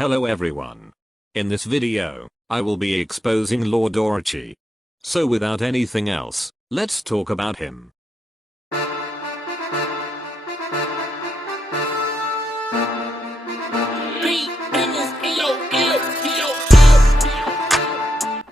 Hello everyone. In this video, I will be exposing Lord Orochi. So without anything else, let's talk about him.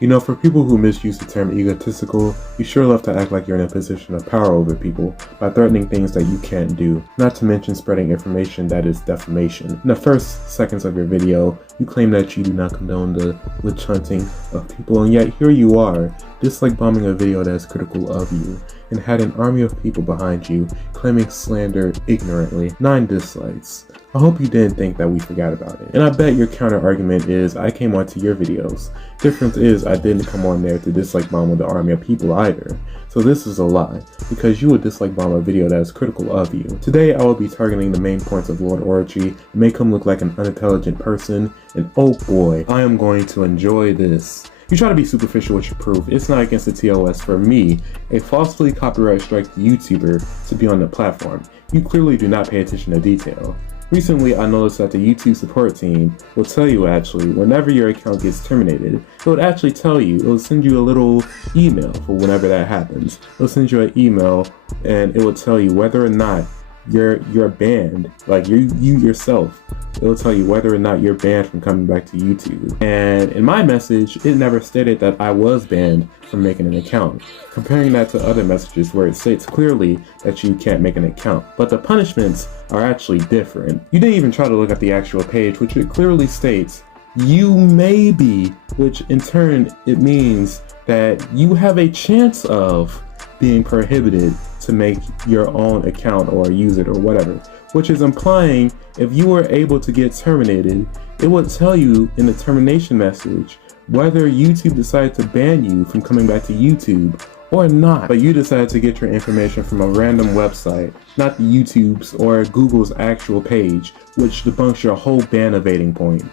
You know, for people who misuse the term egotistical, you sure love to act like you're in a position of power over people by threatening things that you can't do, not to mention spreading information that is defamation. In the first seconds of your video, you claim that you do not condone the witch hunting of people, and yet here you are, dislike bombing a video that is critical of you, and had an army of people behind you claiming slander ignorantly. 9 dislikes. I hope you didn't think that we forgot about it. And I bet your counter argument is I came onto your videos. Difference is I didn't come on there to dislike bomb with the army of people either. So this is a lie, because you would dislike bomb a video that is critical of you. Today I will be targeting the main points of Lord Orochi and make him look like an unintelligent person, and oh boy, I am going to enjoy this. You try to be superficial with your proof, it's not against the TOS for me, a falsely copyright strike YouTuber, to be on the platform. You clearly do not pay attention to detail. Recently, I noticed that the YouTube support team will tell you actually, whenever your account gets terminated, it would actually tell you, it will send you a little email for whenever that happens. It will send you an email and it will tell you whether or not you're banned, like you yourself. It will tell you whether or not you're banned from coming back to YouTube. And in my message, it never stated that I was banned from making an account. Comparing that to other messages where it states clearly that you can't make an account, but the punishments are actually different. You didn't even try to look at the actual page, which it clearly states you may be, which in turn it means that you have a chance of being prohibited to make your own account or use it or whatever, which is implying if you were able to get terminated, it would tell you in the termination message whether YouTube decided to ban you from coming back to YouTube or not. But you decided to get your information from a random website, not the YouTube's or Google's actual page, which debunks your whole ban evading point.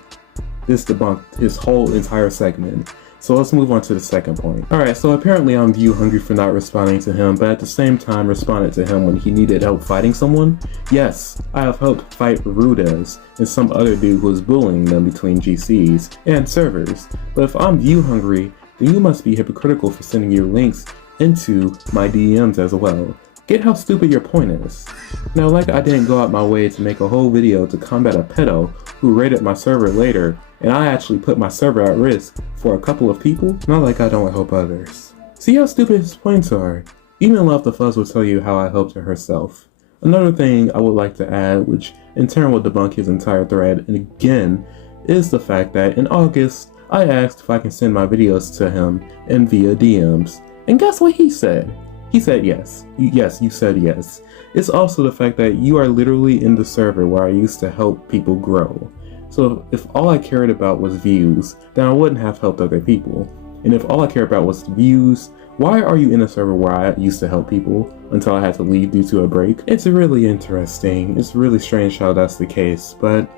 This debunked his whole entire segment. So let's move on to the second point. Alright, so apparently I'm view hungry for not responding to him, but at the same time responded to him when he needed help fighting someone. Yes, I have helped fight Rudez and some other dude who was bullying them between GCs and servers. But if I'm view hungry, then you must be hypocritical for sending your links into my DMs as well. Get how stupid your point is. Now, like I didn't go out my way to make a whole video to combat a pedo who raided my server later, and I actually put my server at risk for a couple of people, not like I don't help others. See how stupid his points are? Even Lovethefuzz will tell you how I helped her herself. Another thing I would like to add, which in turn will debunk his entire thread, and again, is the fact that in August, I asked if I can send my videos to him and via DMs, and guess what he said? He said yes. Yes, you said yes. It's also the fact that you are literally in the server where I used to help people grow. So if all I cared about was views, then I wouldn't have helped other people. And if all I cared about was views, why are you in a server where I used to help people until I had to leave due to a break? It's really interesting. It's really strange how that's the case, but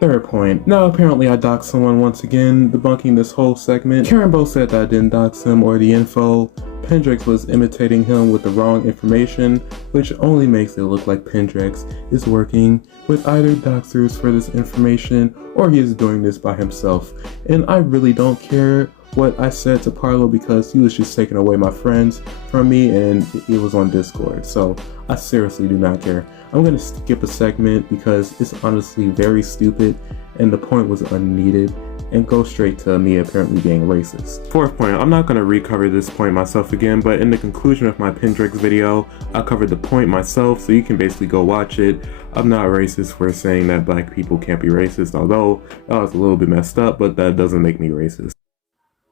third point. Now apparently I doxed someone once again, debunking this whole segment. Karenbo said that I didn't dox him or the info. pyndrex was imitating him with the wrong information, which only makes it look like pyndrex is working with either doxers for this information or he is doing this by himself. And I really don't care what I said to Parlo because he was just taking away my friends from me and it was on Discord. So I seriously do not care. I'm going to skip a segment because it's honestly very stupid and the point was unneeded, and go straight to me apparently being racist. Fourth point, I'm not going to recover this point myself again, but in the conclusion of my pyndrex video, I covered the point myself, so you can basically go watch it. I'm not racist for saying that black people can't be racist, although that was a little bit messed up, but that doesn't make me racist.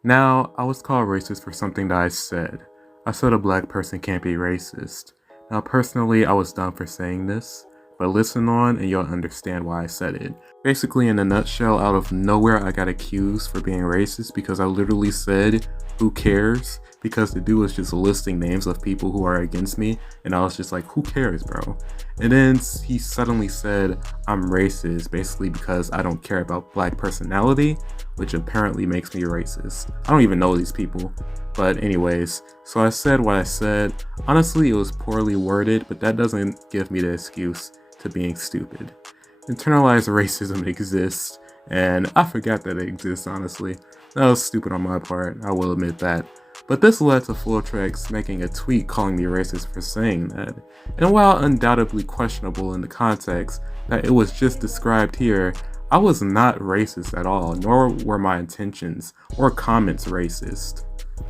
Now, I was called racist for something that I said. I said a black person can't be racist. Now personally, I was done for saying this, but listen on and you'll understand why I said it. Basically, in a nutshell, out of nowhere I got accused for being racist because I literally said, who cares? Because the dude was just listing names of people who are against me, and I was just like, who cares, bro? And then he suddenly said I'm racist, basically because I don't care about black personality, which apparently makes me racist. I don't even know these people. But anyways, so I said what I said. Honestly, it was poorly worded, but that doesn't give me the excuse to being stupid. Internalized racism exists, and I forgot that it exists, honestly. That was stupid on my part, I will admit that. But this led to pyndrex making a tweet calling me racist for saying that. And while undoubtedly questionable in the context that it was just described here, I was not racist at all, nor were my intentions or comments racist.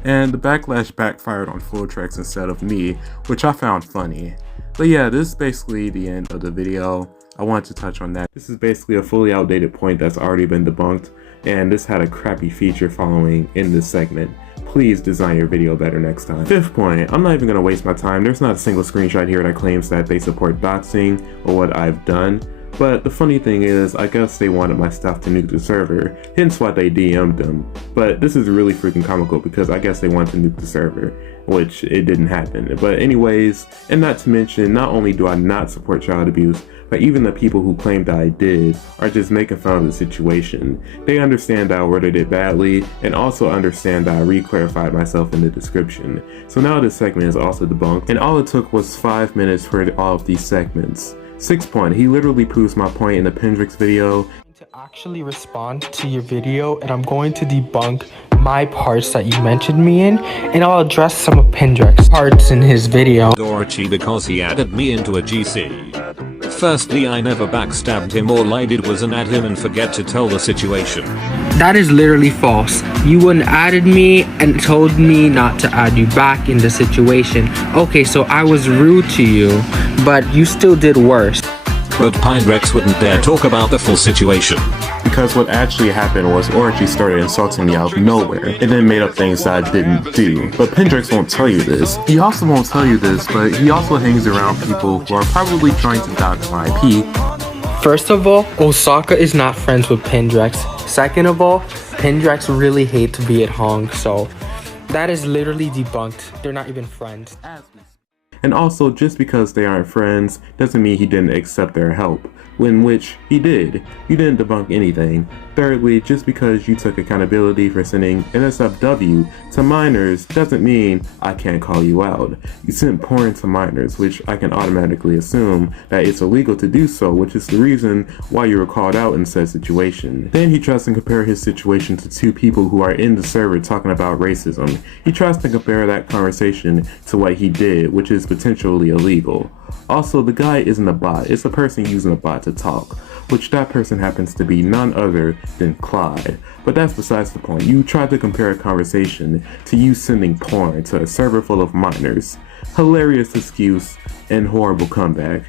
And the backlash backfired on pyndrex instead of me, which I found funny. But yeah, this is basically the end of the video. I wanted to touch on that. This is basically a fully outdated point that's already been debunked, and this had a crappy feature following in this segment. Please design your video better next time. Fifth point, I'm not even going to waste my time. There's not a single screenshot here that claims that they support doxxing or what I've done. But the funny thing is, I guess they wanted my stuff to nuke the server, hence why they DM'd them. But this is really freaking comical because I guess they wanted to nuke the server, which it didn't happen. But anyways, and not to mention, not only do I not support child abuse, but even the people who claim that I did are just making fun of the situation. They understand that I worded it badly, and also understand that I re-clarified myself in the description. So now this segment is also debunked, and all it took was 5 minutes for all of these segments. 6th point, he literally proves my point in the pyndrex video. To actually respond to your video, and I'm going to debunk my parts that you mentioned me in, and I'll address some of pyndrex parts in his video. Orochi because he added me into a GC. Firstly, I never backstabbed him. All I did was add him and forget to tell the situation. That is literally false. You wouldn't added me and told me not to add you back in the situation. Okay, so I was rude to you, but you still did worse. But pyndrex wouldn't dare talk about the full situation. Because what actually happened was Orochi started insulting me out of nowhere, and then made up things that I didn't do. But pyndrex won't tell you this. He also won't tell you this, but he also hangs around people who are probably trying to dox my IP. First of all, Osaka is not friends with pyndrex. Second of all, pyndrex really hates Viet Hong, so that is literally debunked. They're not even friends. And also, just because they aren't friends doesn't mean he didn't accept their help, in which he did. You didn't debunk anything. Thirdly, just because you took accountability for sending NSFW to minors doesn't mean I can't call you out. You sent porn to minors, which I can automatically assume that it's illegal to do so, which is the reason why you were called out in said situation. Then he tries to compare his situation to two people who are in the server talking about racism. He tries to compare that conversation to what he did, which is potentially illegal. Also, the guy isn't a bot, it's a person using a bot to talk, which that person happens to be none other than Clyde. But that's besides the point. You tried to compare a conversation to you sending porn to a server full of minors. Hilarious excuse and horrible comeback.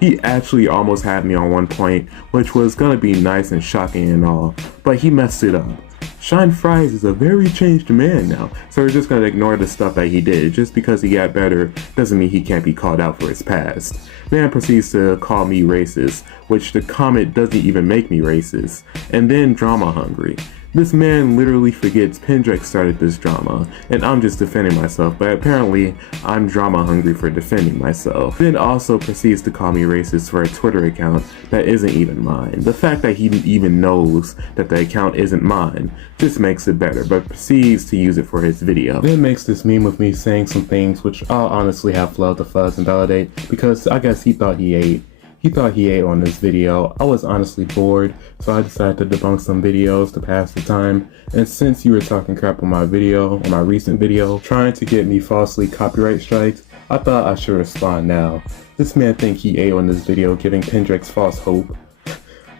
He actually almost had me on one point, which was gonna be nice and shocking and all, but he messed it up. Shine Fries is a very changed man now, so we're just gonna ignore the stuff that he did. Just because he got better doesn't mean he can't be called out for his past. Man proceeds to call me racist, which the comment doesn't even make me racist, and then drama hungry. This man literally forgets pyndrex started this drama, and I'm just defending myself, but apparently I'm drama hungry for defending myself. Then also proceeds to call me racist for a Twitter account that isn't even mine. The fact that he even knows that the account isn't mine just makes it better, but proceeds to use it for his video. Then makes this meme of me saying some things which I'll honestly have Lovethefuzz invalidate, because I guess he thought he ate. He thought he ate on this video. I was honestly bored, so I decided to debunk some videos to pass the time. And since you were talking crap on my video, on my recent video, trying to get me falsely copyright striked, I thought I should respond now. This man think he ate on this video, giving pyndrex false hope.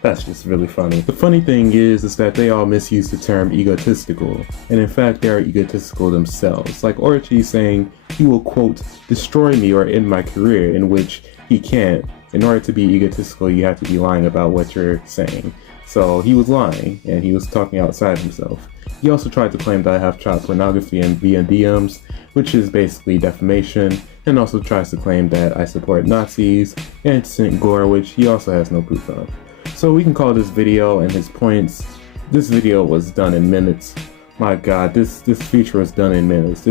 That's just really funny. The funny thing is that they all misuse the term egotistical, and in fact they are egotistical themselves. Like Orochi saying he will, quote, destroy me or end my career, in which he can't. In order to be egotistical, you have to be lying about what you're saying. So he was lying, and he was talking outside himself. He also tried to claim that I have child pornography and via DMs, which is basically defamation, and also tries to claim that I support Nazis and sent gore, which he also has no proof of. So we can call this video and his points. This video was done in minutes. My god, this feature was done in minutes.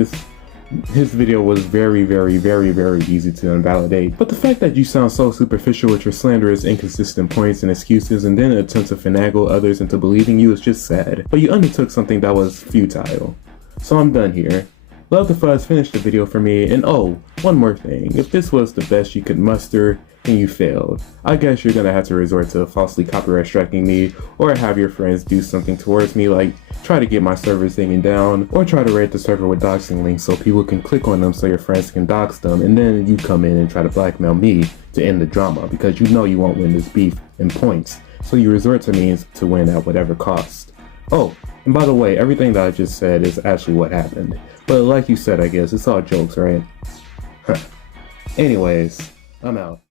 His video was very easy to invalidate. But the fact that you sound so superficial with your slanderous, inconsistent points and excuses and then attempt to finagle others into believing you is just sad. But you undertook something that was futile. So I'm done here. Lovethefuzz finished the video for me, and oh, one more thing. If this was the best you could muster, then you failed. I guess you're gonna have to resort to falsely copyright striking me, or have your friends do something towards me, like try to get my servers taken down, or try to raid the server with doxing links so people can click on them so your friends can dox them, and then you come in and try to blackmail me to end the drama, because you know you won't win this beef in points, so you resort to means to win at whatever cost. Oh, and by the way, everything that I just said is actually what happened. But like you said, I guess, it's all jokes, right? Anyways, I'm out.